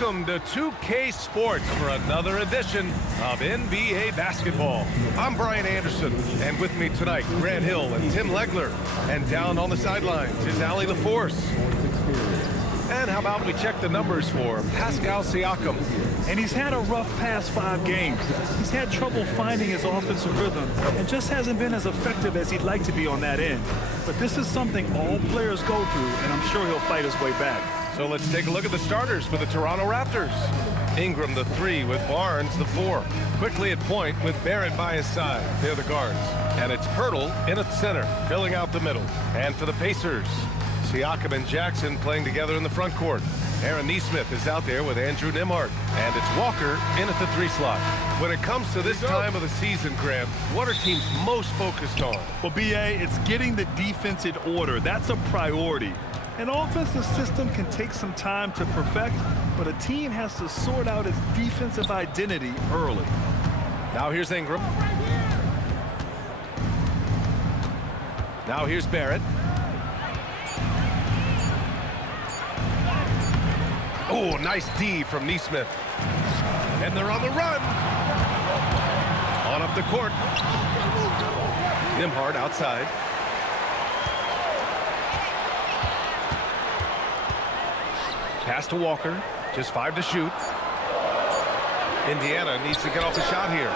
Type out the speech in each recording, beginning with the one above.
Welcome to 2K Sports for another edition of NBA basketball. I'm Brian Anderson, and with me tonight, Grant Hill and Tim Legler. And down on the sidelines is Allie LaForce. And how about we check the numbers for Pascal Siakam? And he's had a rough past 5 games. He's had trouble finding his offensive rhythm and just hasn't been as effective as he'd like to be on that end. But this is something all players go through, and I'm sure he'll fight his way back. So let's take a look at the starters for the Toronto Raptors. Ingram, the 3, with Barnes, the 4. Quickly at point with Barrett by his side. They're the guards. And it's Pirtle in at center, filling out the middle. And for the Pacers, Siakam and Jackson playing together in the front court. Aaron Nesmith is out there with Andrew Nembhard. And it's Walker in at the 3 slot. When it comes to this time of the season, Graham, what are teams most focused on? Well, B.A., it's getting the defense in order. That's a priority. An offensive system can take some time to perfect, but a team has to sort out its defensive identity early. Now here's Ingram. Now here's Barrett. Oh, nice D from Nesmith. And they're on the run. On up the court. Nembhard outside. Pass to Walker. Just 5 to shoot. Indiana needs to get off the shot here.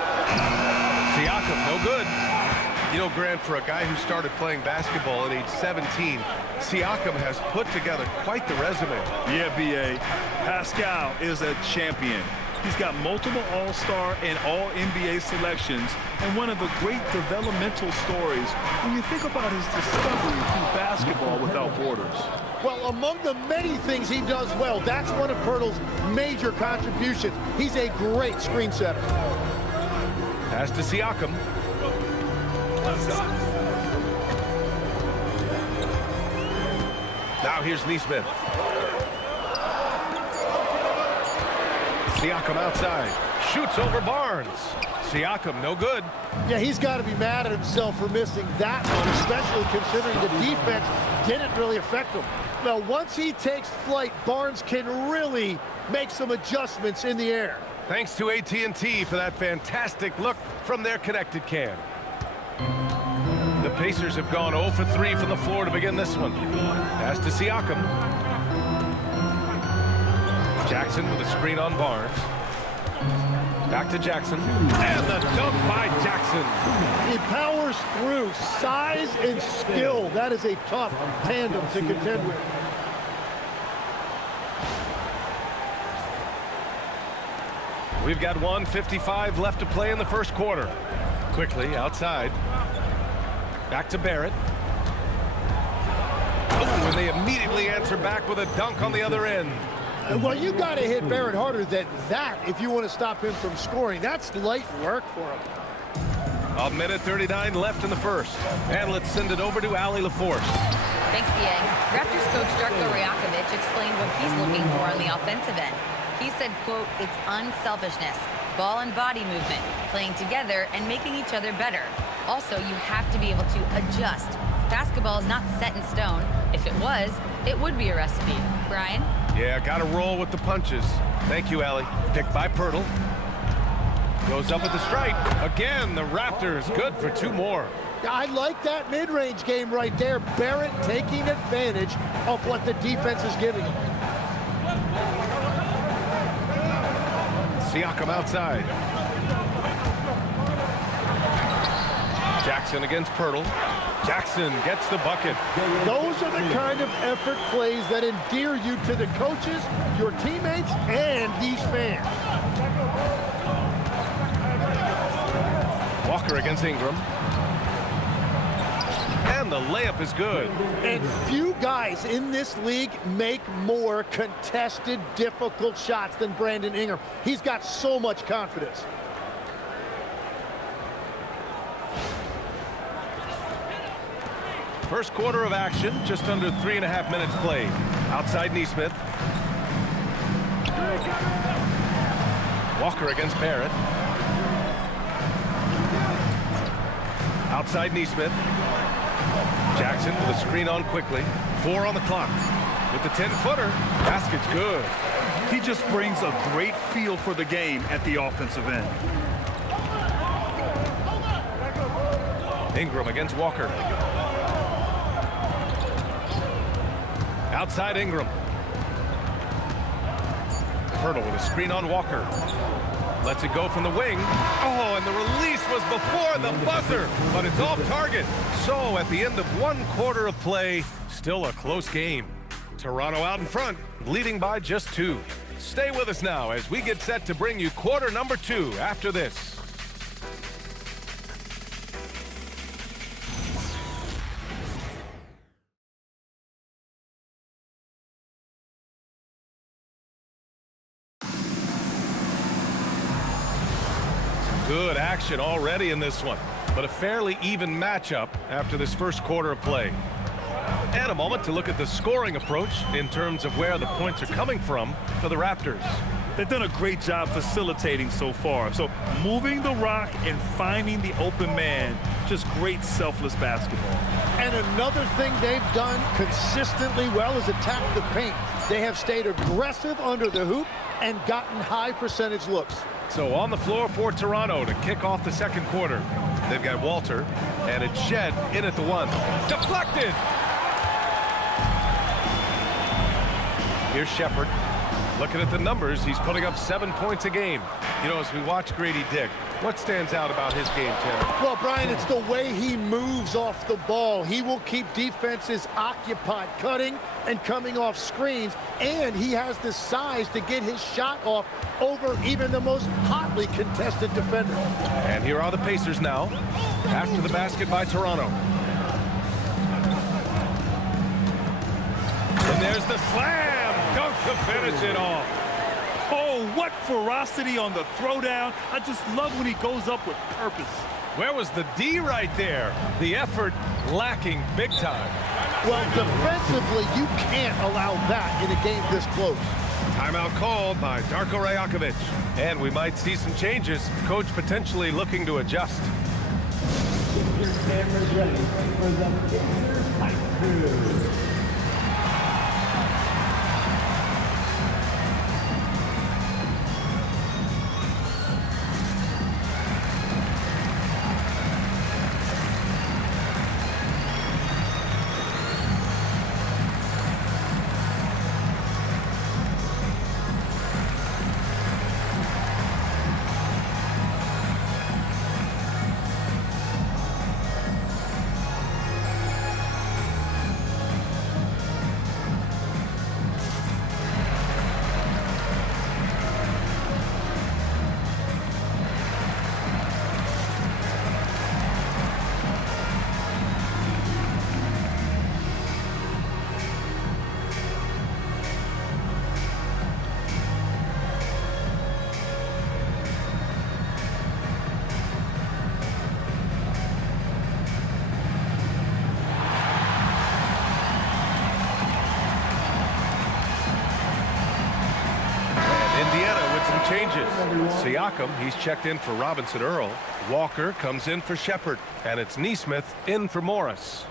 Siakam, no good. You know, Grant, for a guy who started playing basketball at age 17, Siakam has put together quite the resume. Yeah, B.A. Pascal is a champion. He's got multiple All-Star and All-NBA selections, and one of the great developmental stories when you think about his discovery through basketball without borders. Well, among the many things he does well, that's one of Pirtle's major contributions. He's a great screen setter. Pass to Siakam. Now here's Nesmith. Siakam outside. Shoots over Barnes. Siakam, no good. Yeah, he's got to be mad at himself for missing that one, especially considering the defense didn't really affect him. Now, once he takes flight, Barnes can really make some adjustments in the air. Thanks to AT&T for that fantastic look from their connected cam. The Pacers have gone 0 for 3 from the floor to begin this one. Pass to Siakam. Jackson with a screen on Barnes. Back to Jackson. And the dunk by Jackson. He powers through. Size and skill. That is a tough tandem to contend with. We've got 1:55 left to play in the first quarter. Quickly outside. Back to Barrett. Oh, and they immediately answer back with a dunk on the other end. Well, you got to hit Barrett harder than that if you want to stop him from scoring. That's light work for him. 1:39 left in the first. And let's send it over to Allie LaForce. Thanks, B.A. Raptors coach Darko Rajakovic explained what he's looking for on the offensive end. He said, quote, it's unselfishness, ball and body movement, playing together and making each other better. Also, you have to be able to adjust. Basketball is not set in stone. If it was, it would be a recipe. Brian? Yeah, got to roll with the punches. Thank you, Allie. Picked by Pirtle. Goes up with the strike. Again, the Raptors good for 2 more. I like that mid-range game right there. Barrett taking advantage of what the defense is giving him. Siakam outside. Jackson against Pirtle. Jackson gets the bucket. Those are the kind of effort plays that endear you to the coaches, your teammates, and these fans. Walker against Ingram. And the layup is good. And few guys in this league make more contested, difficult shots than Brandon Ingram. He's got so much confidence. First quarter of action, just under 3.5 minutes played. Outside Nesmith. Walker against Barrett. Outside Nesmith. Jackson with a screen on quickly. 4 on the clock. With the 10-footer, basket's good. He just brings a great feel for the game at the offensive end. Ingram against Walker. Outside Ingram. Hurdle with a screen on Walker. Lets it go from the wing. Oh, and the release was before the buzzer, but it's off target. So at the end of 1 quarter of play, still a close game. Toronto out in front, leading by just 2. Stay with us now as we get set to bring you quarter number 2 after this. Good action already in this one, but a fairly even matchup after this first quarter of play. And a moment to look at the scoring approach in terms of where the points are coming from for the Raptors. They've done a great job facilitating so far. So moving the rock and finding the open man, just great selfless basketball. And another thing they've done consistently well is attack the paint. They have stayed aggressive under the hoop and gotten high percentage looks. So on the floor for Toronto to kick off the second quarter. They've got Walter, and it's Shed in at the 1. Deflected! Here's Shepherd. Looking at the numbers, he's putting up 7 points a game. You know, as we watch Grady Dick, what stands out about his game, Tim? Well, Brian, it's the way he moves off the ball. He will keep defenses occupied, cutting and coming off screens, and he has the size to get his shot off over even the most hotly contested defender. And here are the Pacers now, after the basket by Toronto. And there's the slam! Dunk to finish it off. Oh, what ferocity on the throwdown. I just love when he goes up with purpose. Where was the D right there? The effort lacking big time. Well, defensively, you can't allow that in a game this close. Timeout called by Darko Rajakovic. And we might see some changes. Coach potentially looking to adjust. Get your cameras ready for the Pacers Hype Crew. Changes. Siakam, he's checked in for Robinson Earl. Walker comes in for Shepherd. And it's Nesmith in for Morris.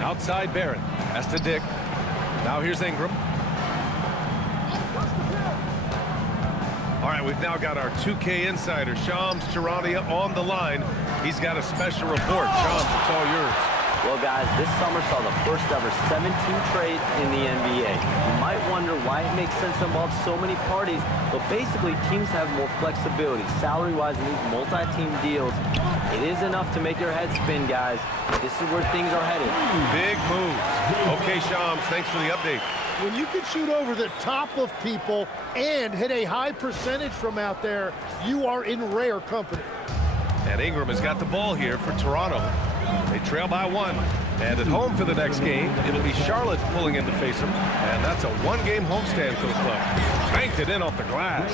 Outside Barrett. Has to Dick. Now here's Ingram. All right, we've now got our 2K insider, Shams Charania, on the line. He's got a special report. Shams, it's all yours. Well, guys, this summer saw the first ever 17 trade in the NBA. You might wonder why it makes sense to involve so many parties, but basically teams have more flexibility salary-wise in these multi-team deals. It is enough to make your head spin, guys. This is where things are headed. Big moves. Okay, Shams, thanks for the update. When you can shoot over the top of people and hit a high percentage from out there, you are in rare company. And Ingram has got the ball here for Toronto. They trail by 1. And at home for the next game, it'll be Charlotte pulling in to face them. And that's a 1-game homestand for the club. Banked it in off the glass.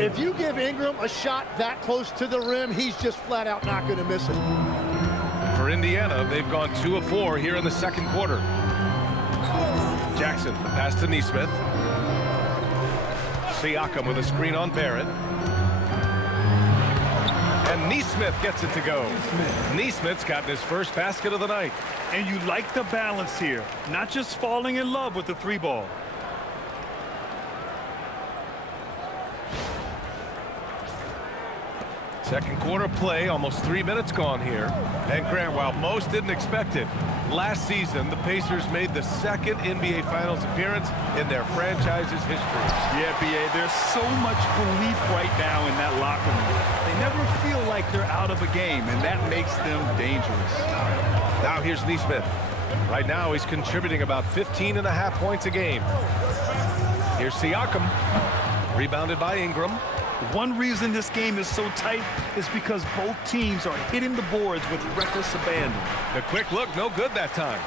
If you give Ingram a shot that close to the rim, he's just flat out not going to miss it. For Indiana, they've gone 2 of 4 here in the second quarter. Jackson, the pass to Nesmith. Siakam with a screen on Barrett. And Nesmith gets it to go. Nesmith's gotten his first basket of the night. And you like the balance here, not just falling in love with the three ball. Second quarter play, almost 3 minutes gone here. And Grant, while most didn't expect it, last season the Pacers made the second NBA Finals appearance in their franchise's history. Yeah, B.A., there's so much belief right now in that locker room. They never feel like they're out of a game, and that makes them dangerous. Now here's Nesmith. Right now he's contributing about 15.5 points a game. Here's Siakam. Rebounded by Ingram. One reason this game is so tight is because both teams are hitting the boards with reckless abandon. The quick look, no good that time.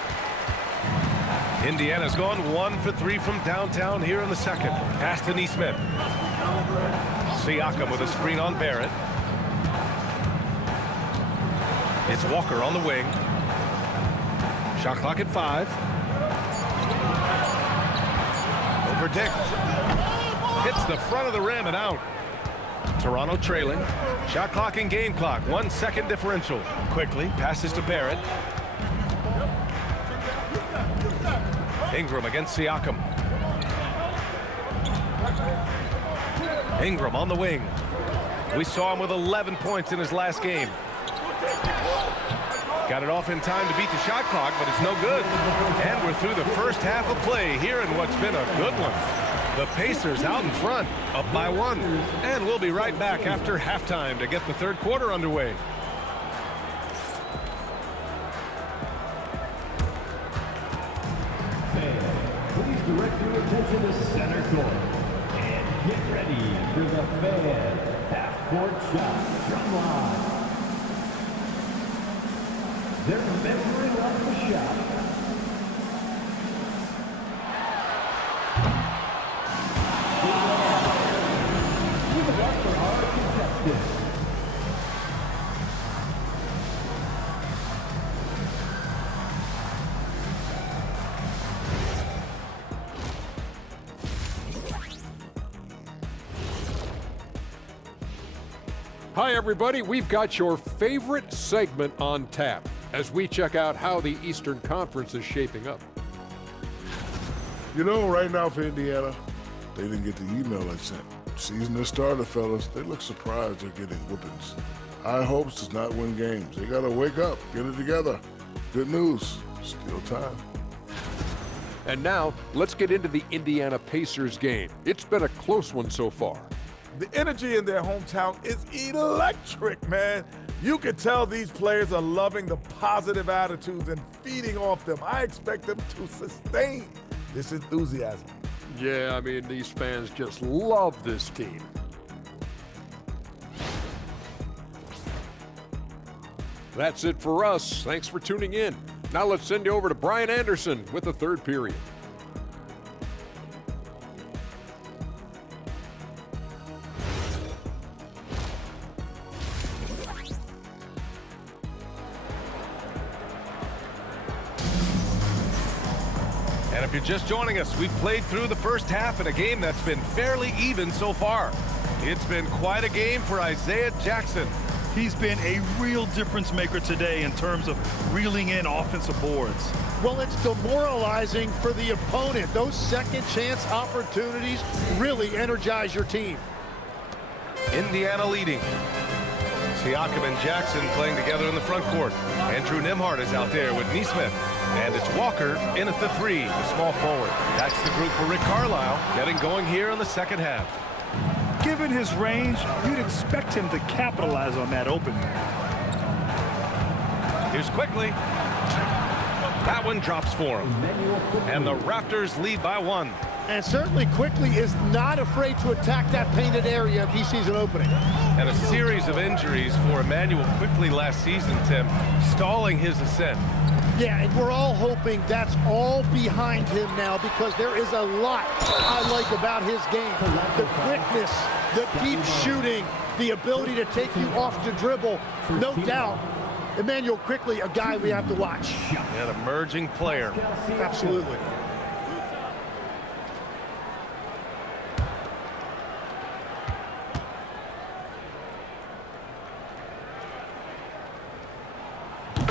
Indiana's gone 1 for 3 from downtown here in the second. Pass to Nesmith. Siakam with a screen on Barrett. It's Walker on the wing. Shot clock at 5. Over Dick. Hits the front of the rim and out. Toronto trailing. Shot clock and game clock. 1 second differential. Quickly passes to Barrett. Ingram against Siakam. Ingram on the wing. We saw him with 11 points in his last game. Got it off in time to beat the shot clock, but it's no good. And we're through the first half of play here in what's been a good one. The Pacers out in front, up by 1. And we'll be right back after halftime to get the third quarter underway. Fans, please direct your attention to center court. And get ready for the Fan half-court shot drum line. They're measuring up the shot. Hi, everybody. We've got your favorite segment on tap as we check out how the Eastern Conference is shaping up. You know, right now for Indiana, they didn't get the email I sent. Season their starter, fellas. They look surprised they're getting whoopings. High hopes does not win games. They got to wake up, get it together. Good news, still time. And now, let's get into the Indiana Pacers game. It's been a close one so far. The energy in their hometown is electric, man. You can tell these players are loving the positive attitudes and feeding off them. I expect them to sustain this enthusiasm. Yeah, I mean, these fans just love this team. That's it for us. Thanks for tuning in. Now let's send you over to Brian Anderson with the third period. And if you're just joining us, we've played through the first half in a game that's been fairly even so far. It's been quite a game for Isaiah Jackson. He's been a real difference maker today in terms of reeling in offensive boards. Well, it's demoralizing for the opponent. Those second chance opportunities really energize your team. Indiana leading. Siakam and Jackson playing together in the front court. Andrew Nembhard is out there with Nesmith. And it's Walker in at the 3, the small forward. That's the group for Rick Carlisle getting going here in the second half. Given his range, you'd expect him to capitalize on that opening. Here's Quickly. That one drops for him. And the Raptors lead by 1. And certainly Quickly is not afraid to attack that painted area if he sees an opening. And a series of injuries for Emmanuel Quickly last season, Tim, stalling his ascent. Yeah, and we're all hoping that's all behind him now because there is a lot I like about his game. The quickness, the deep shooting, the ability to take you off the dribble. No doubt, Emmanuel Quickly, a guy we have to watch. An emerging player. Absolutely.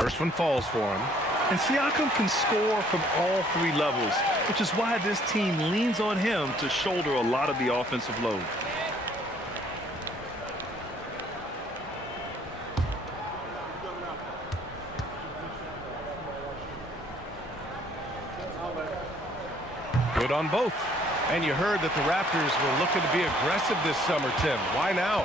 First one falls for him. And Siakam can score from all three levels, which is why this team leans on him to shoulder a lot of the offensive load. Good on both. And you heard that the Raptors were looking to be aggressive this summer, Tim. Why now?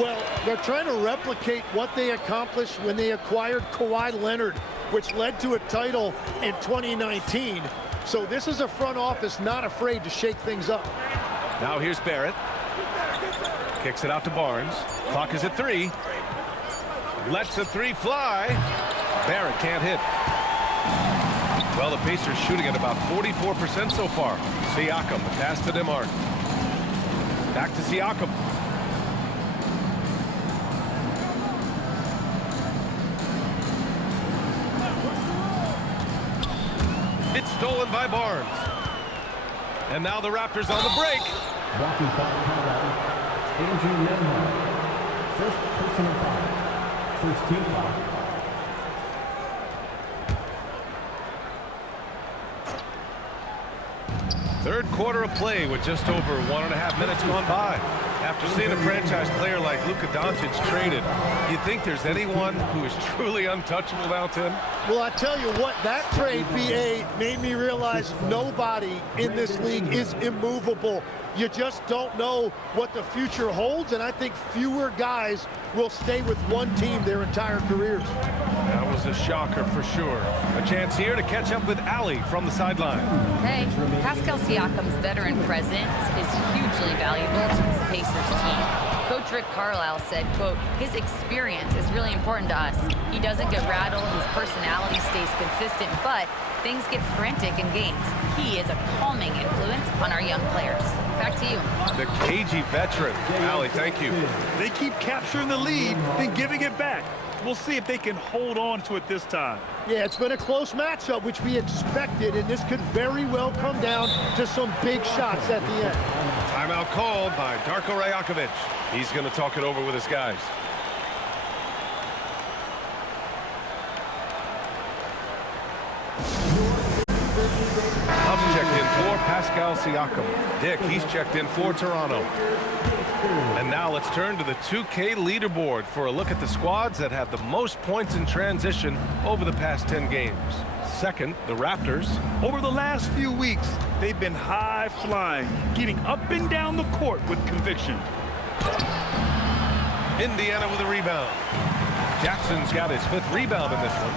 Well, they're trying to replicate what they accomplished when they acquired Kawhi Leonard, which led to a title in 2019. So this is a front office not afraid to shake things up. Now here's Barrett. Kicks it out to Barnes. Clock is at 3. Lets a 3 fly. Barrett can't hit. Well, the Pacers shooting at about 44% so far. Siakam, the pass to Nembhard. Back to Siakam. It's stolen by Barnes. And now the Raptors on the break. Walking foul call, Andrew Nembhard. First personal foul. First team foul. Third quarter of play with just over 1.5 minutes gone by. After seeing a franchise player like Luka Doncic traded, you think there's anyone who is truly untouchable now, Tim? Well, I tell you what, that trade, BA, made me realize nobody in this league is immovable. You just don't know what the future holds, and I think fewer guys will stay with one team their entire careers. That was a shocker for sure. A chance here to catch up with Allie from the sideline. Hey, Pascal Siakam's veteran presence is hugely valuable to this Pacers team. Coach Rick Carlisle said, quote, his experience is really important to us. He doesn't get rattled, his personality stays consistent, but things get frantic in games. He is a calming influence on our young players. Back to you. The cagey veteran. Allie, thank you. They keep capturing the lead, then giving it back. We'll see if they can hold on to it this time. Yeah, it's been a close matchup, which we expected, and this could very well come down to some big shots at the end. Timeout called by Darko Rajakovic. He's going to talk it over with his guys. Huff checked in for Pascal Siakam. Dick, he's checked in for Toronto. And now let's turn to the 2K leaderboard for a look at the squads that have the most points in transition over the past 10 games. Second, the Raptors. Over the last few weeks, they've been high-flying, getting up and down the court with conviction. Indiana with a rebound. Jackson's got his 5th rebound in this one.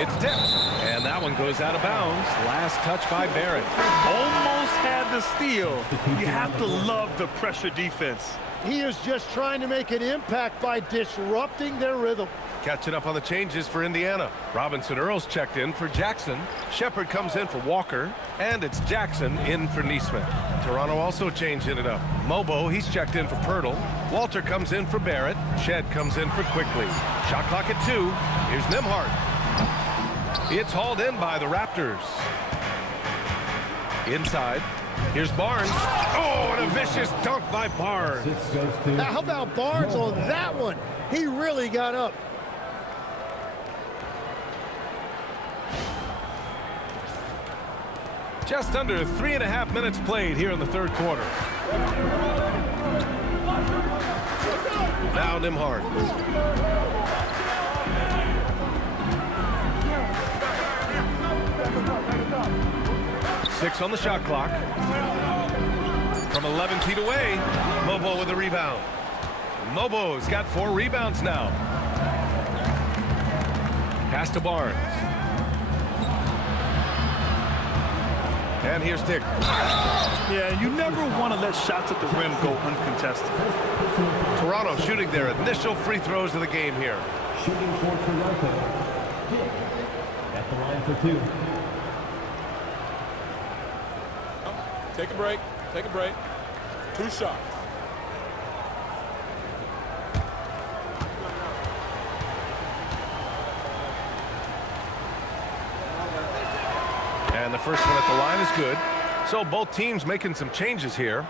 It's tipped, and that one goes out of bounds. Last touch by Barrett. Almost had the steal. You have to love the pressure defense. He is just trying to make an impact by disrupting their rhythm. Catching up on the changes for Indiana. Robinson Earls checked in for Jackson. Shepard comes in for Walker. And it's Jackson in for Nesmith. Toronto also changing it up. Mobo, he's checked in for Pirtle. Walter comes in for Barrett. Shed comes in for Quickly. Shot clock at 2. Here's Nembhard. It's hauled in by the Raptors. Inside. Here's Barnes. Oh, and a vicious dunk by Barnes. Now, how about Barnes on that one? He really got up. Just under 3.5 minutes played here in the third quarter. Now Nembhard. Six on the shot clock. From 11 feet away, Mobo with a rebound. Mobo's got 4 rebounds now. Pass to Barnes. And here's Dick. Yeah, you never want to let shots at the rim go uncontested. Toronto shooting their initial free throws of the game here. Shooting for Toronto, Dick at the line for 2. Take a break. Take a break. 2 shots. And the first one at the line is good. So both teams making some changes here.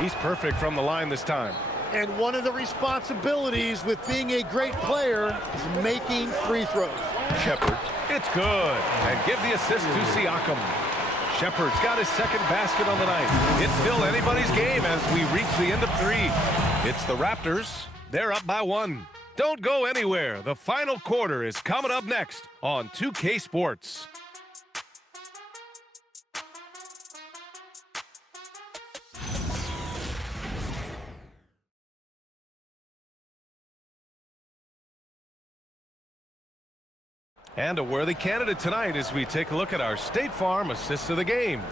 He's perfect from the line this time. And one of the responsibilities with being a great player is making free throws. Shepard, it's good. And give the assist to Siakam. Shepard's got his second basket on the night. It's still anybody's game as we reach the end of 3. It's the Raptors. They're up by 1. Don't go anywhere. The final quarter is coming up next on 2K Sports. And a worthy candidate tonight as we take a look at our State Farm Assist of the Game.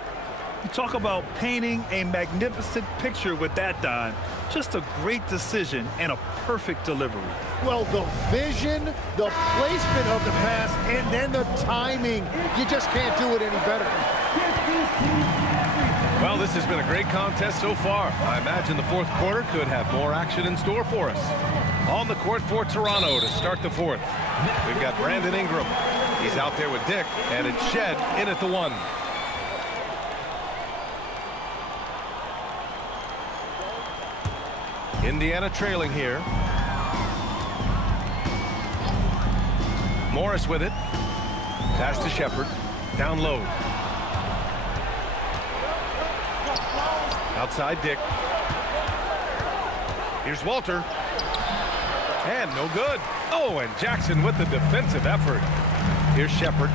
You talk about painting a magnificent picture with that, Don. Just a great decision and a perfect delivery. Well, the vision, the placement of the pass, and then the timing. You just can't do it any better. Well, this has been a great contest so far. I imagine the fourth quarter could have more action in store for us. On the court for Toronto to start the fourth. We've got Brandon Ingram. He's out there with Dick, and it's Shed in at the 1. Indiana trailing here. Morris with it. Pass to Shepard. Down low. Outside Dick. Here's Walter. And no good. Oh, and Jackson with the defensive effort. Here's Shepard.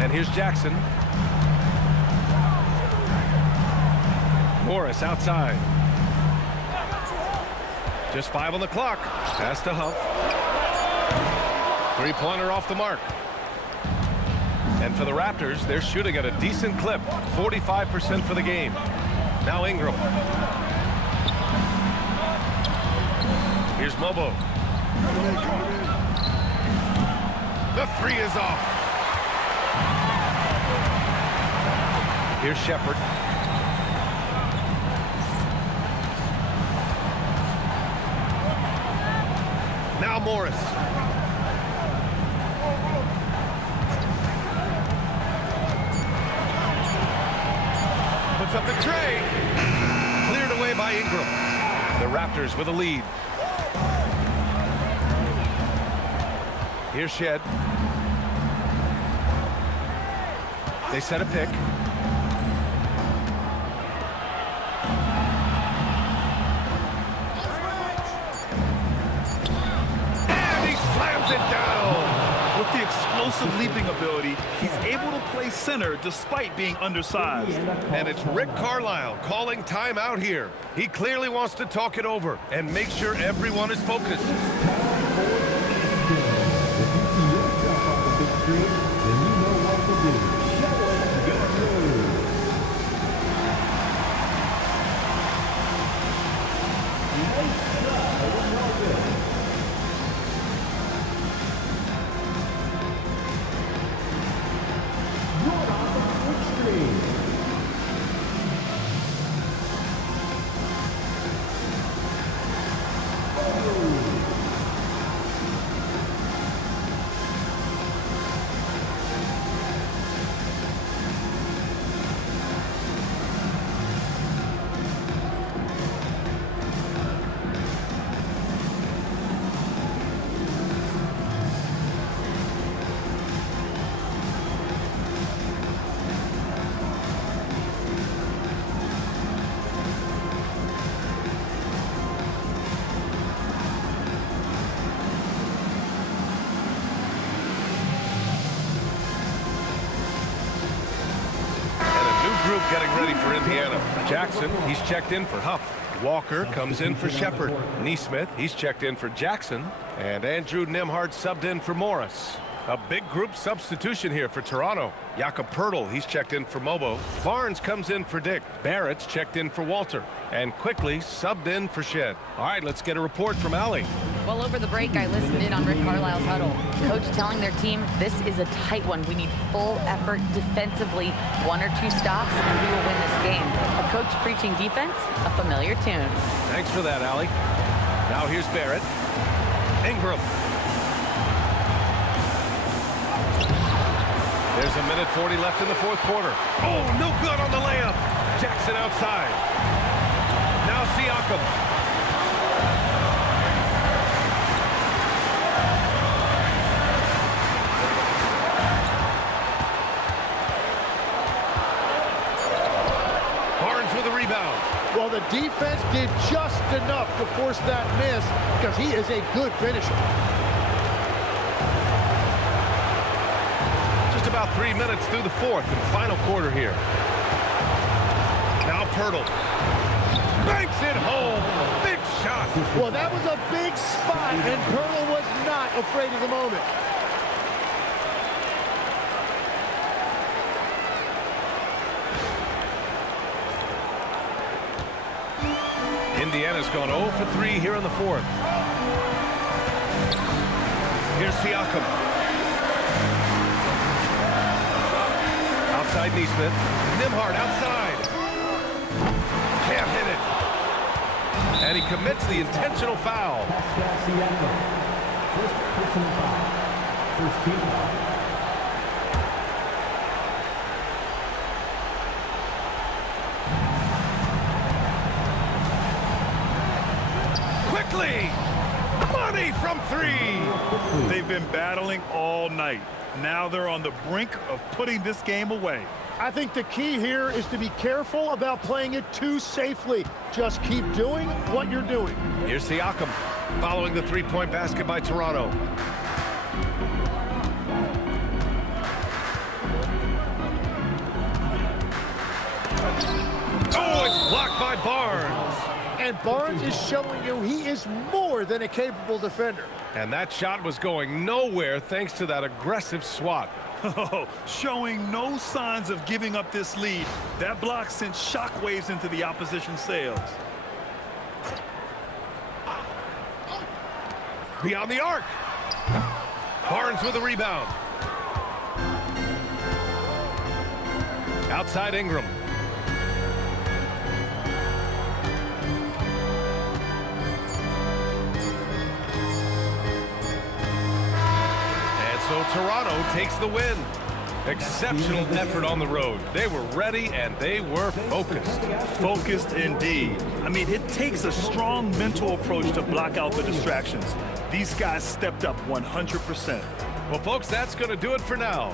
And here's Jackson. Morris outside. Just 5 on the clock. Pass to Huff. 3-pointer off the mark. And for the Raptors, they're shooting at a decent clip. 45% for the game. Now Ingram. Here's Mobo. The 3 is off. Here's Shepard. Now Morris. Puts up the tray. Cleared away by Ingram. The Raptors with a lead. Here's Shed. They set a pick. And he slams it down. With the explosive leaping ability, he's able to play center despite being undersized. And it's Rick Carlisle calling timeout here. He clearly wants to talk it over and make sure everyone is focused. Then you know what to do. Show us your move. Nice try. It's all good. You're on the quick screen. Group getting ready for Indiana. Jackson, he's checked in for Huff. Walker comes in for Shepard. Neesmith, he's checked in for Jackson. And Andrew Nembhard subbed in for Morris. A big group substitution here for Toronto. Jakob Poeltl, he's checked in for Mobo. Barnes comes in for Dick. Barrett's checked in for Walter. And quickly subbed in for Shed. All right, let's get a report from Allie. Well, over the break, I listened in on Rick Carlisle's huddle. Coach telling their team, this is a tight one. We need full effort defensively. 1 or 2 stops, and we will win this game. A coach preaching defense, a familiar tune. Thanks for that, Allie. Now here's Barrett. Ingram. There's a minute 40 left in the fourth quarter. Oh, no good on the layup. Jackson outside. Now Siakam. Barnes with a rebound. Well, the defense did just enough to force that miss because he is a good finisher. Just about 3 minutes through the fourth and final quarter here. Now Pirtle. Banks it home. Big shot. Well, that was a big spot, and Pirtle was not afraid of the moment. Indiana's gone 0 for 3 here in the fourth. Here's Siakam. Outside Neesmith. Nimhard outside. Can't hit it. And he commits the intentional foul. Pascal Siakam. First personal foul. First team foul. Quickly! Money from three! They've been battling all night. Now they're on the brink of putting this game away. I think the key here is to be careful about playing it too safely. Just keep doing what you're doing. Here's Siakam, following the three-point basket by Toronto. Oh, it's blocked by Barnes. And Barnes is showing you he is more than a capable defender. And that shot was going nowhere thanks to that aggressive swat. Oh, showing no signs of giving up this lead. That block sent shockwaves into the opposition sails. Beyond the arc. Barnes with a rebound. Outside Ingram. And so Toronto takes the win. Exceptional effort on the road. They were ready and they were focused. Focused indeed. I mean, it takes a strong mental approach to block out the distractions. These guys stepped up 100%. Well, folks, that's going to do it for now.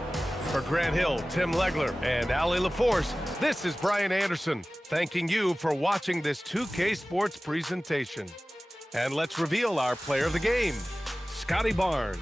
For Grant Hill, Tim Legler, and Allie LaForce, this is Brian Anderson, thanking you for watching this 2K Sports presentation. And let's reveal our player of the game, Scotty Barnes.